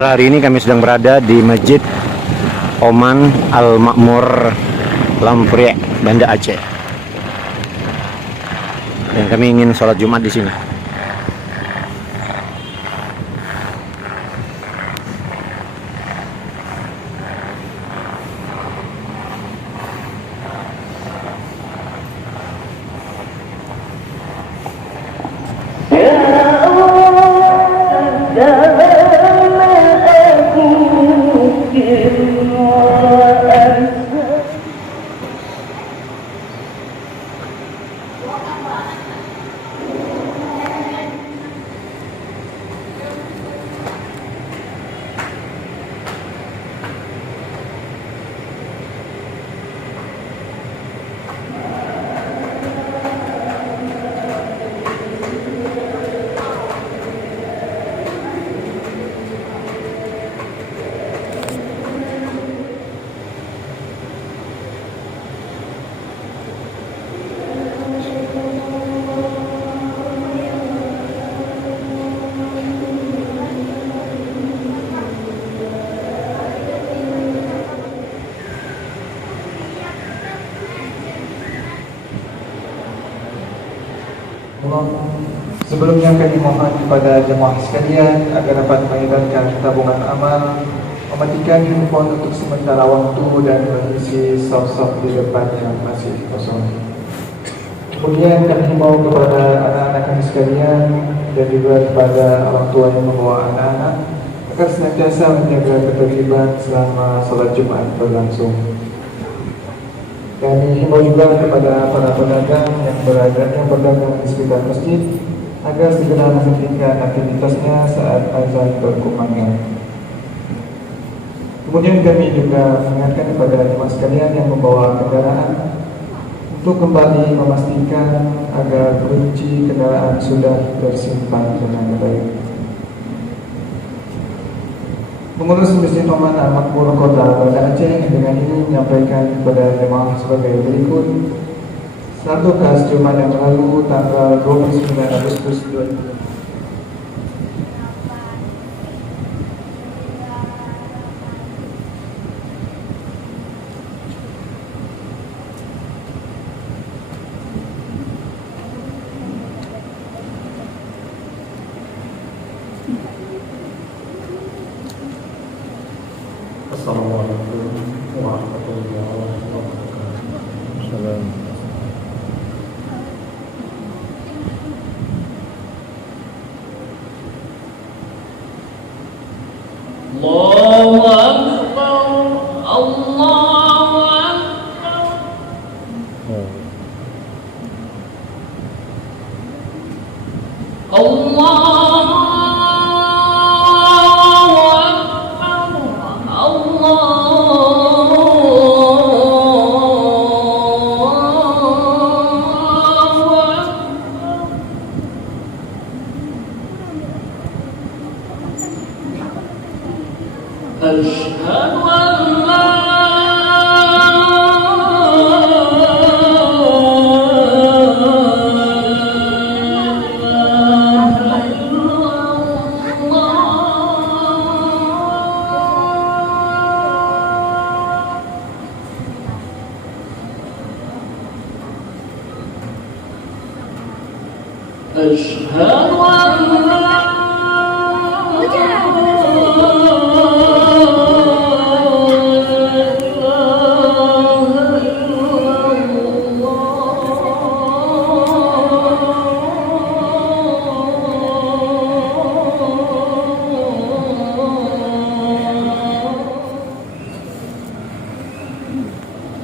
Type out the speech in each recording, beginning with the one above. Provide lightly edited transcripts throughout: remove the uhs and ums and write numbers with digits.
Hari ini kami sedang berada di Masjid Oman Al-Makmur Lampriek, Banda Aceh. Dan kami ingin sholat Jumat di sini. Sebelumnya kami mohon kepada jemaah sekalian agar dapat menghidupkan tabungan amal, mematikan handphone untuk sementara waktu dan mengisi saf-saf di depan yang masih kosong. Kemudian kami himbau kepada anak-anak kami sekalian dan juga kepada orang tua yang membawa anak-anak agar senantiasa menjaga ketertiban selama salat Jumat berlangsung. Kami himbau juga kepada para pedagang yang berdagang di sekitar masjid agar segera menghentikan aktivitasnya saat azan berkumandang. Kemudian kami juga mengingatkan kepada jemaah sekalian yang membawa kendaraan untuk kembali memastikan agar kunci kendaraan sudah tersimpan dengan baik. Pengurus Masjid Oman Al-Makmur Kota Banda Aceh dengan ini menyampaikan kepada jemaah sebagai berikut. Satu kas Jumat yang lalu tanggal 29 Agustus 2020. Assalamualaikum warahmatullahi wabarakatuh. Allahu Akbar, Allahu Akbar. Asyhadu an la ilaha illallah. Asyhadu an la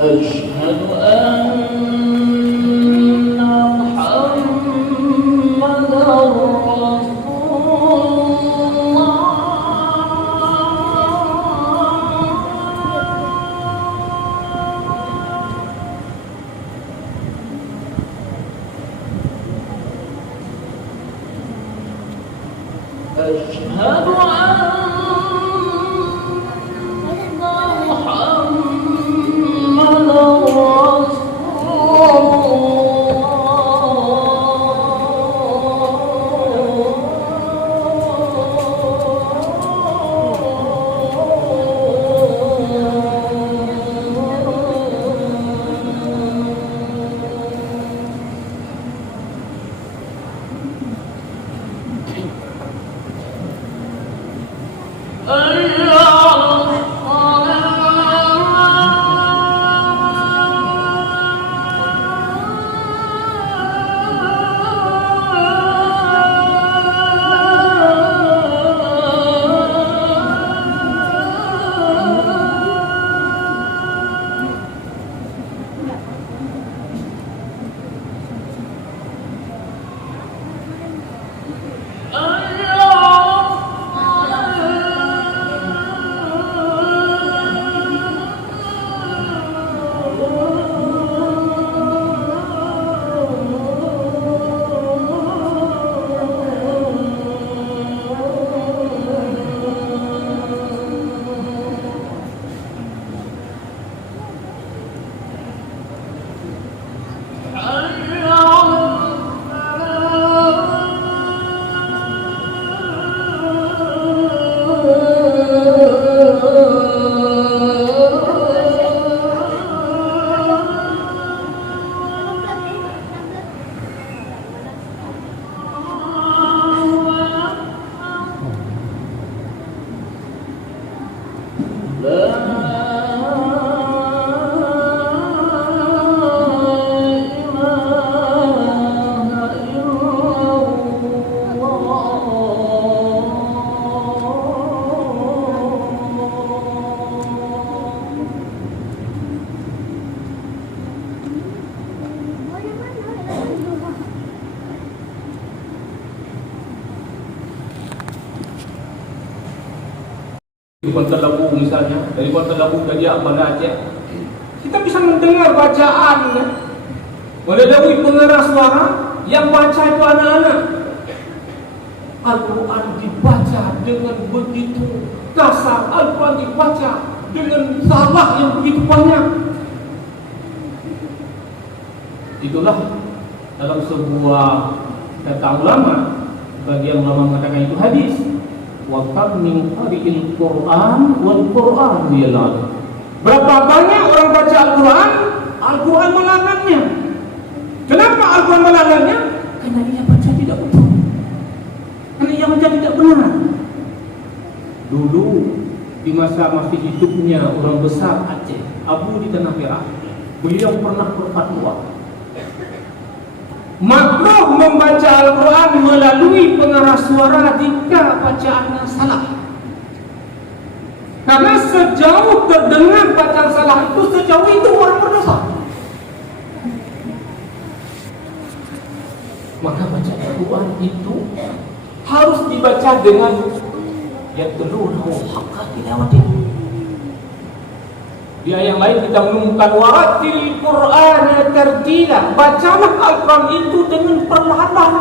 أشهد أن محمدًا حي على di Kuala Labu misalnya, dari Kuala Labu ke Banda Aceh, kita bisa mendengar bacaan melalui pengeras suara yang baca itu anak-anak. Al-Quran dibaca dengan begitu kasar, Al-Quran dibaca dengan salah yang begitu banyak. Itulah dalam sebuah kata ulama, bagian ulama mengatakan itu hadis. Wa kam min qari'il Qur'an wal Qur'an yalad. Berapa banyak orang baca Al-Quran, Al-Quran melarangnya. Kenapa Al-Quran melarangnya? Karena ia baca tidak betul, karena ia baca tidak benar. Dulu di masa masih hidupnya orang besar Aceh, Abu di Tanah Merah, beliau pernah berfatwa makruh membaca Al-Quran melalui pengeras suara jika bacaannya salah. Karena sejauh terdengar bacaan salah itu, sejauh itu orang berdosa. Maka baca Al-Quran itu harus dibaca dengan yatlunahu haqqa tilawatihi. Di ayat yang lain kita menemukan waratil Qur'ana tartila. Bacalah Al-Quran itu dengan perlahan.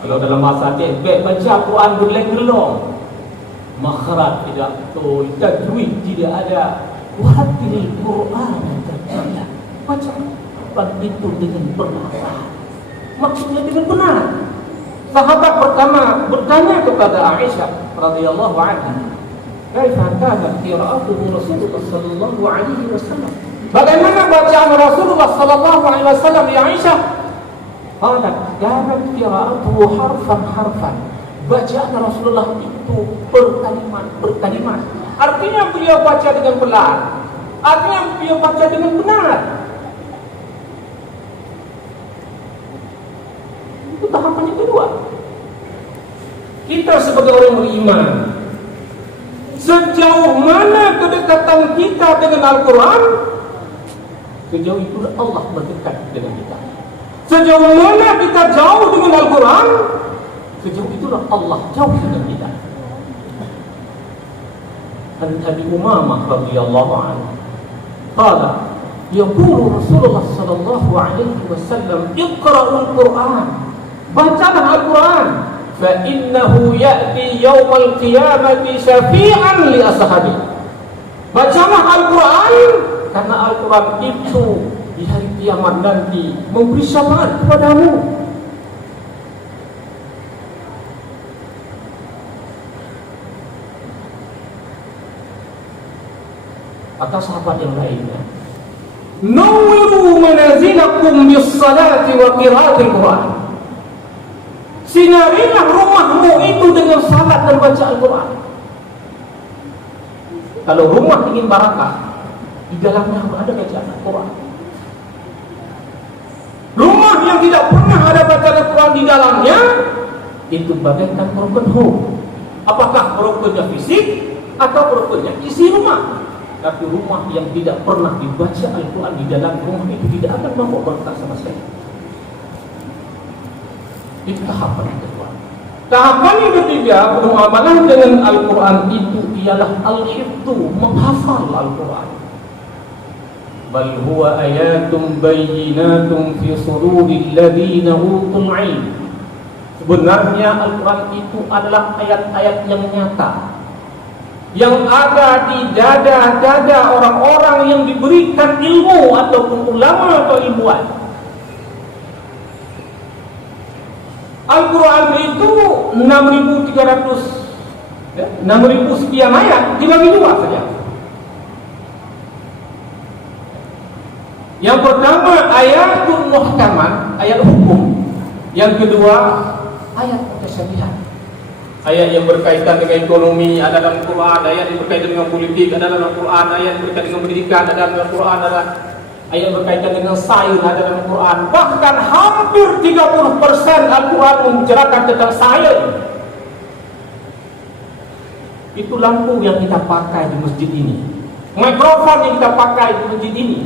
Kalau dalam bahasa Aceh, baca Al-Quran bergeleng-gelong, makhraj tidak betul, tajwid tidak ada. Waratil Qur'ana tartila. Baca Al-Quran itu dengan perlahan, maksudnya dengan benar. Sahabat pertama bertanya kepada Aisyah radhiyallahu anha, kaifa kana qira'atuhu Rasulullah sallallahu alaihi wasallam? Bagaimana bacaan Rasulullah sallallahu alaihi wasallam ya Aisyah? Qalat kanat qira'atuhu harfan. Bacaan Rasulullah itu berkalimat. Artinya beliau baca dengan pelan. Artinya beliau baca dengan benar. Itu tahapan yang kedua. Kita sebagai orang beriman, sejauh mana kedekatan kita dengan Al-Quran, sejauh itu Allah berdekat dengan kita. Sejauh mana kita jauh dengan Al-Quran, sejauh itulah Allah jauh dengan kita. An Abi Umamah radhiyallahu anhu qala yaqulu Rasulullah sallallahu alaihi wasallam iqra'ul Qur'an, bacalah Al-Quran, fa innahu ya'ti yaumal qiyamati syafi'an li ashabi. Bacalah Al-Quran karena Al-Quran itu di hari kiamat nanti memberi syafaat kepadamu. Kata sahabat yang lainnya, nawwiru manazilakum bis salati wa qira'atil Quran. Sinarilah rumahmu itu dengan salat dan baca Al-Quran. Kalau rumah ingin barakah, di dalamnya ada bacaan Al-Quran. Rumah yang tidak pernah ada bacaan Al-Quran di dalamnya, itu bagaikan broken home. Apakah brokennya fisik atau brokennya isi rumah? Tapi rumah yang tidak pernah dibaca Al-Quran di dalam rumah itu tidak akan membawa berkah sama sekali. Itu tahapan yang kedua. Tahapan yang ketiga, bermuamalah dengan Al-Quran itu ialah al-hifdzu, menghafal Al-Quran. Bal huwa ayatun bayyinatun fi suduril ladzina utul ilm. Sebenarnya Al-Quran itu adalah ayat-ayat yang nyata, yang ada di dada-dada orang-orang yang diberikan ilmu ataupun ulama atau ilmuwan. Al-Quran itu 6.000 sekian ayat, dibagi dua saja. Yang pertama ayatul muhkamat, ayat hukum. Yang kedua ayat mutasyabihat, ayat yang berkaitan dengan ekonomi ada dalam Quran, ayat yang berkaitan dengan politik ada dalam Quran, ayat yang berkaitan dengan pendidikan ada dalam Quran, ada ayat yang berkaitan dengan sains ada dalam Quran. Bahkan hampir 30% Al-Quran membicarakan tentang sains. Itu lampu yang kita pakai di masjid ini, mikrofon yang kita pakai di masjid ini,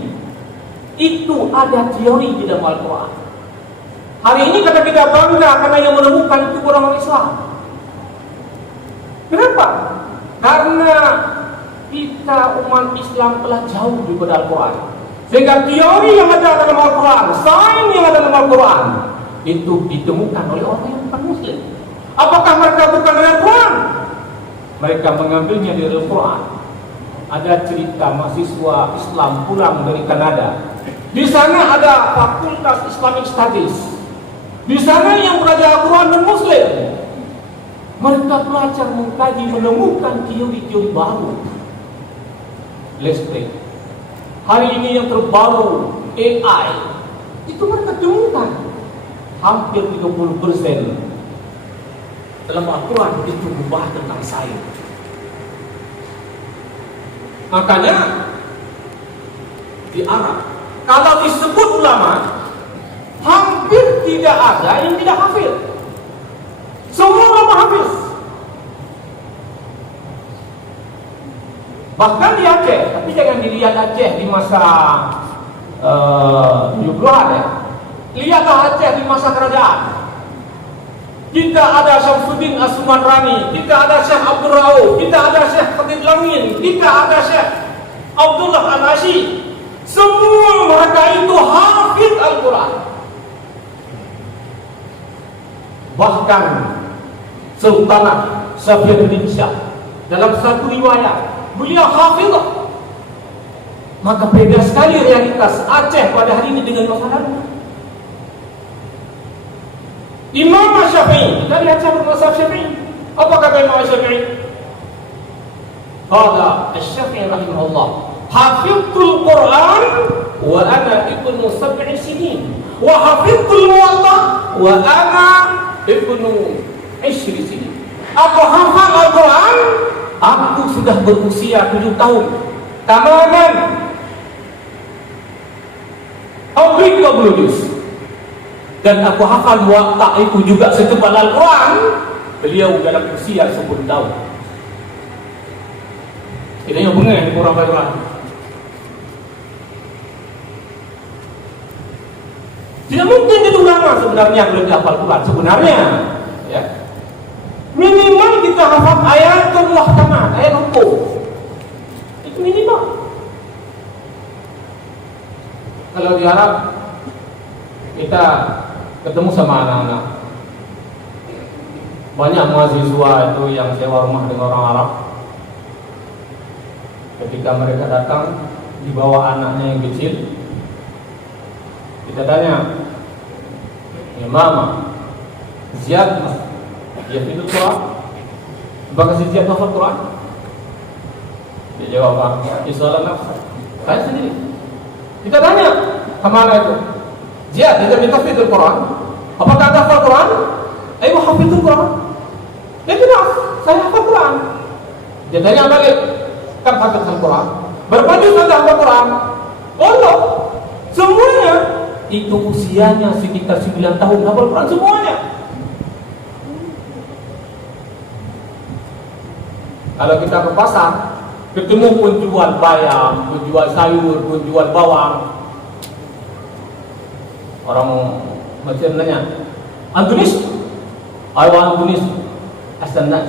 itu ada teori di dalam Al-Quran. Hari ini kata kita bangga karena yang menemukan itu orang Islam. Kenapa? Karena kita umat Islam telah jauh daripada Al-Quran, sehingga teori yang ada dalam Al-Quran, sains yang ada dalam Al-Quran itu ditemukan oleh orang yang bukan Muslim. Apakah mereka bukan dari Al-Quran? Mereka mengambilnya dari Al-Quran. Ada cerita mahasiswa Islam pulang dari Kanada. Di sana ada Fakultas Islamic Studies. Di sana yang belajar Al-Quran dan Muslim. Mereka belajar mengkaji, menemukan teori-teori baru. Listrik. Hari ini yang terbaru AI, itu mereka temukan hampir 30% dalam Al-Quran itu membahas tentang sains. Makanya di Arab, kalau disebut ulama, hampir tidak ada yang tidak hafil. Semua ulama hafiz. Bahkan di Aceh, tapi jangan dilihat Aceh di masa 70-an ya. Lihatlah Aceh di masa kerajaan. Kita ada Syamsuddin As-Sumadrani, kita ada Syekh Abdul Rauf, kita ada Syekh Khatib Lamin, kita ada Syekh Abdullah Al-Ashi. Semua mereka itu hafid Al-Quran. Bahkan Sultanah Safiuddin Shah dalam satu riwayat beliau hafidh. Maka beda sekali realitas Aceh pada hari ini dengan masa lalu. Imam Syafi'i, kita lihat siapa mazhab Syafi'i. Apa kata Imam Syafi'i? Qala Asy-Syafi'i rahimahullah, hafidhul Quran wa ana ibnu 7 sinin wa hafidhul Muwatta wa ana ibnu 10 sinin. Aku hafal Al-Quran, aku sudah berusia 7 tahun. Tamaman Aubrik wa Buludus. Dan aku hafal Muwatta itu juga setebal Al-Quran. Beliau dalam usia 10 tahun. Ini yang benar di Quran. Tidak mungkin itu ulama sebenarnya belum hafal Quran sebenarnya. Ya. Minimal kita hafal ayatul muhkamat, ayat hukum. Itu minimal. Kalau di Arab kita ketemu sama anak-anak, banyak mahasiswa itu yang sewa rumah dengan orang Arab. Ketika mereka datang dibawa anaknya yang kecil, kita tanya, ya mama, Ziyad dia itu Quran, apakah si Ziyad hafal Quran? Dia jawab, Islam nafsa, saya sendiri. Kita tanya, kemana itu? Ziyad, dia minta fitur Quran, apakah hafal Quran? Ayo hafizul Quran. Dia tidak, saya hafal Quran. Dia tanya balik, kan hafizul Quran? Berapa juz Anda hafal Quran? Allah, semuanya. Itu usianya sekitar 9 tahun hafal Quran semuanya. Kalau kita ke pasar, ketemu penjual bayam, penjual sayur, penjual bawang, orang Mesir nanya, Antunis, Antunis, Asanat.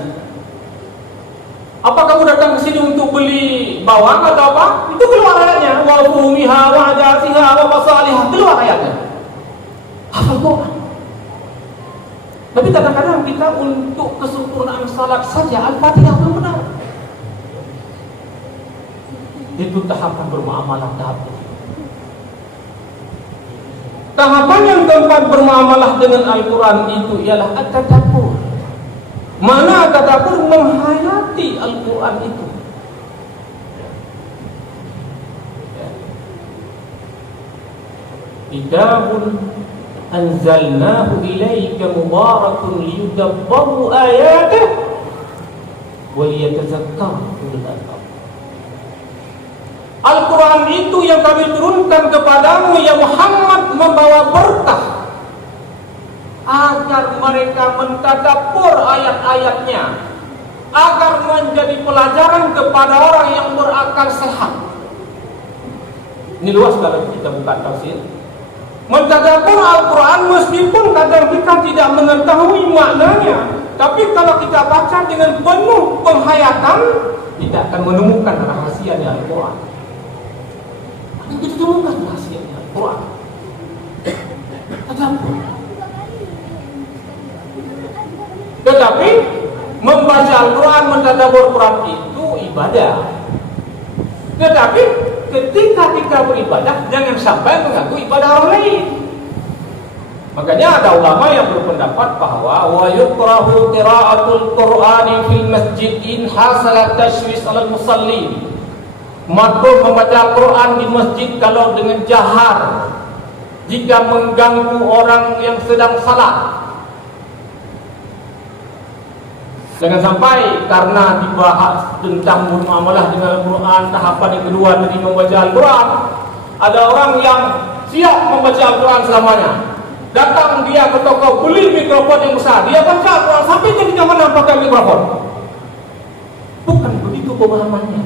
Apa kamu datang ke sini untuk beli bawang atau apa? Itu keluar ayatnya. Wa fumiha wa adasiha wa masalihah, keluar ayatnya. Hafal Quran. Tapi kadang-kadang kita untuk kesempurnaan salat saja Al-Fatihah belum benar. Itu tahapan bermuamalah tahap ini. Tahapan yang keempat bermuamalah dengan Al-Quran itu ialah at-tadabbur. Mana tadabbur menghayati Al-Quran itu. Kitabun anzalnahu ilaika mubarakun liyudabbaru ayatih wa liyatazakkaru ulul albab. Al-Quran itu yang kami turunkan kepadamu ya Muhammad membawa berkah agar mereka mentadabbur ayat-ayatnya, agar menjadi pelajaran kepada orang yang berakal sehat. Ini luas kalau kita buka tafsir. Mentadabbur Al-Quran meskipun kadang kita tidak mengetahui maknanya, tapi kalau kita baca dengan penuh penghayatan, kita akan menemukan rahasianya Al-Quran. Kita temukan rahasianya Al-Quran. Tadabbur. Tetapi membaca Al-Quran, mentadabbur Quran itu ibadah. Tetapi ketika kita beribadah, jangan sampai mengganggu ibadah orang lain. Makanya ada ulama yang berpendapat bahwa wa yukrahu qira'atul Qur'ani fil masjid in hasala tashwis 'alal musallin. Makruh membaca Al-Quran di masjid kalau dengan jahar, jika mengganggu orang yang sedang salat. Jangan sampai karena dibahas tentang bermuamalah dengan Al-Quran, tahapan yang kedua dari membaca Al-Quran, ada orang yang siap membaca Al-Quran selamanya. Datang dia ke toko, beli mikrofon yang besar, dia baca Al-Quran sampai jadi zaman pakai mikrofon. Bukan begitu pemahamannya.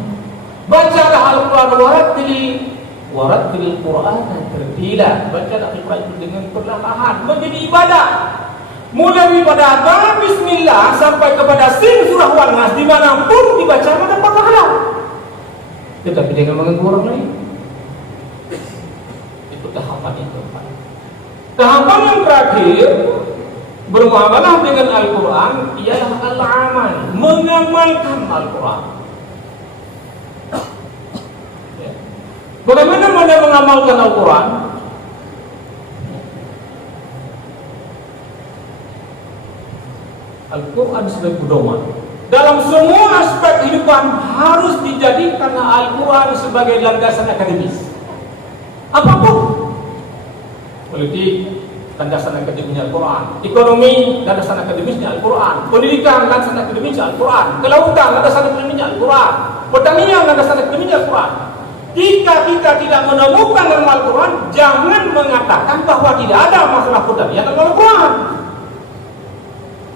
Bacalah Al-Quran warattilil Quran tartila. Bacalah Al-Quran itu dengan perlahan, menjadi ibadah. Mulai pada Ba Bismillah sampai kepada Sin surah Wan-Nas, dimanapun dibaca dapat pahala. Tetapi jangan mengganggu orang lain. Itu tahapan yang keempat. Tahapan yang terakhir bermuamalah dengan Al-Quran ialah al-amal, mengamalkan Al-Quran. Bagaimana Anda mengamalkan Al-Quran? Al-Quran sebagai pedoman dalam semua aspek kehidupan harus dijadikan Al-Quran sebagai landasan akademis. Apapun, politik landasan akademisnya Al-Quran, ekonomi landasan akademisnya Al-Quran, pendidikan landasan akademisnya Al-Quran, kelautan landasan akademisnya Al-Quran, pertanian landasan akademisnya Al-Quran. Jika kita tidak menemukan dalam Al-Quran, jangan mengatakan bahwa tidak ada masalah pertanian dalam Al-Quran.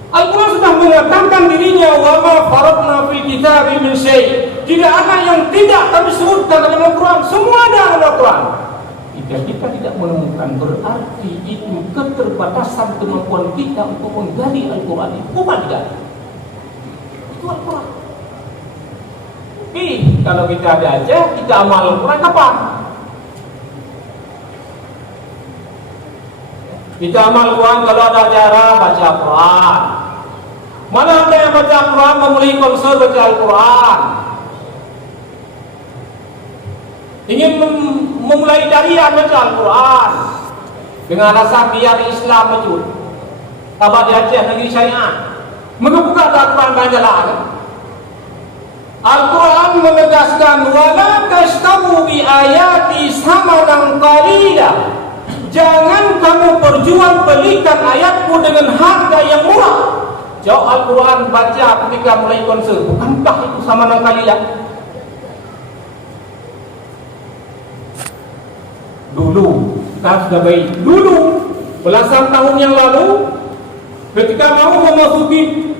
Al-Quran sudah mengatakan dirinya wa ma faradna fil kitabi min syai'. Tidak ada yang tidak kami sebutkan dalam Al-Quran, semua ada dalam Al-Quran. Jika kita tidak menemukan, berarti itu keterbatasan kemampuan kita untuk menggali Al-Quran itu. Bukan tidak. Itu Al-Quran. Kalau kita ada aja, kita amal Al-Quran kapan? Kita amal Al-Quran kalau ada acara baca Al-Quran. Mana ada yang baca Al-Quran memulai konser baca Al-Quran? Ingin memulai jarian baca Al-Quran dengan alasan biar Islam maju. Tabak di Aceh negeri syariat. Mengebuka Al-Quran banyak lah. Al-Quran menegaskan wala tashtaru bi ayati samanan qalila. Jangan kamu perjualbelikan ayatku dengan harga yang murah. Jauh Al-Quran baca ketika mulai konser. Bukankah itu sama dengan kalian? Dulu, tak sudah baik. Dulu, belasan tahun yang lalu, ketika mau memasuki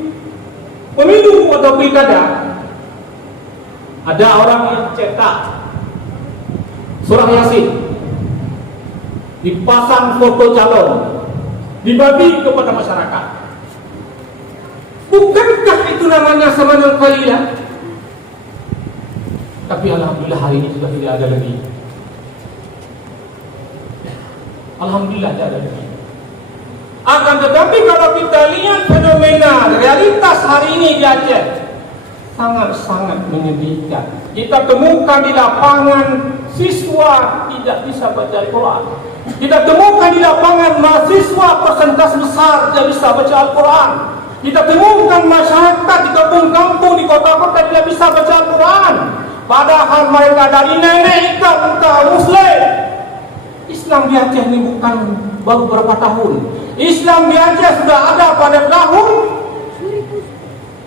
pemilu atau pilkada, ada orang yang cetak surah Yasin, dipasang foto calon, dibagi kepada masyarakat. Bukankah itu namanya sama dengan kalian? Tapi alhamdulillah hari ini sudah tidak ada lagi. Alhamdulillah tidak ada lagi. Akan tetapi kalau kita lihat fenomena realitas hari ini di Aceh, sangat-sangat menyedihkan. Kita temukan di lapangan siswa tidak bisa baca Al-Quran. Kita temukan di lapangan mahasiswa persentase besar tidak bisa baca Al-Quran. Kita temukan masyarakat di kampung-kampung, di kota-kota tidak bisa baca Al-Quran. Padahal mereka dari nenek ke Muslim. Islam di Aceh ini bukan baru berapa tahun. Islam di Aceh sudah ada pada tahun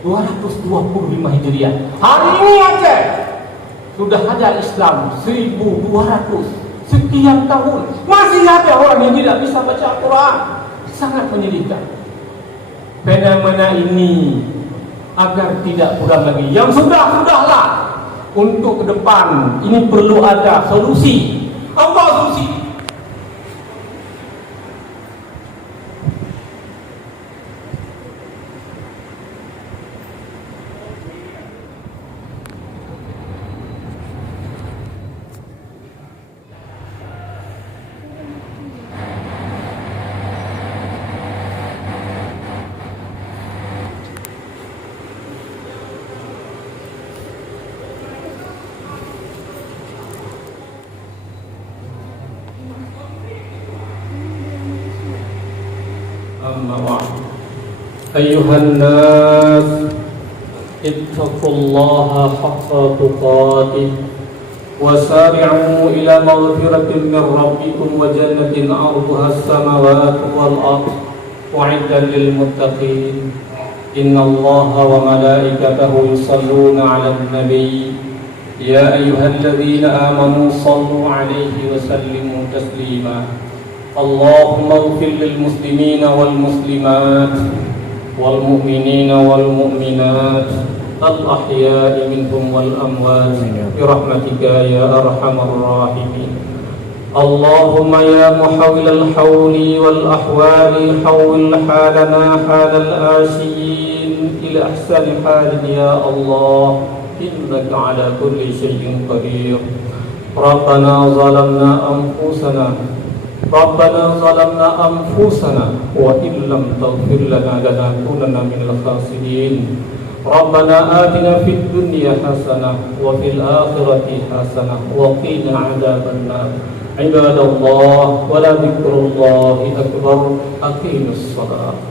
225 Hijriah. Hari ini Aceh sudah ada Islam 1200 sekian tahun. Masih ada orang yang tidak bisa baca Al-Quran. Sangat menyedihkan. Fenomena ini agar tidak kurang lagi. Yang sudahlah untuk ke depan ini perlu ada solusi. Apa solusi? أما بعد أيها الناس اتقوا الله حق تقاته وسارعوا إلى مغفرة من ربكم وجنة عرضها السماوات والأرض أعدت للمتقين إن الله وملائكته يصلون على النبي يا أيها الذين آمنوا صلوا عليه وسلموا تسليما اللهم اغفر للمسلمين والمسلمات والمؤمنين والمؤمنات الأحياء منهم والأموات برحمتك يا أرحم الراحمين اللهم يا محول الحول والأحوال حول حالنا حال الآشيين إلى أحسن حال يا الله إنك على كل شيء قدير ربنا ظلمنا أنفسنا وإن لم تغفر لنا لنكونن من الخاسرين ربنا آتنا في الدنيا حسنة وفي الآخرة حسنة وقنا عذاب النار عباد الله ولذكر الله أكبر أقيموا الصلاة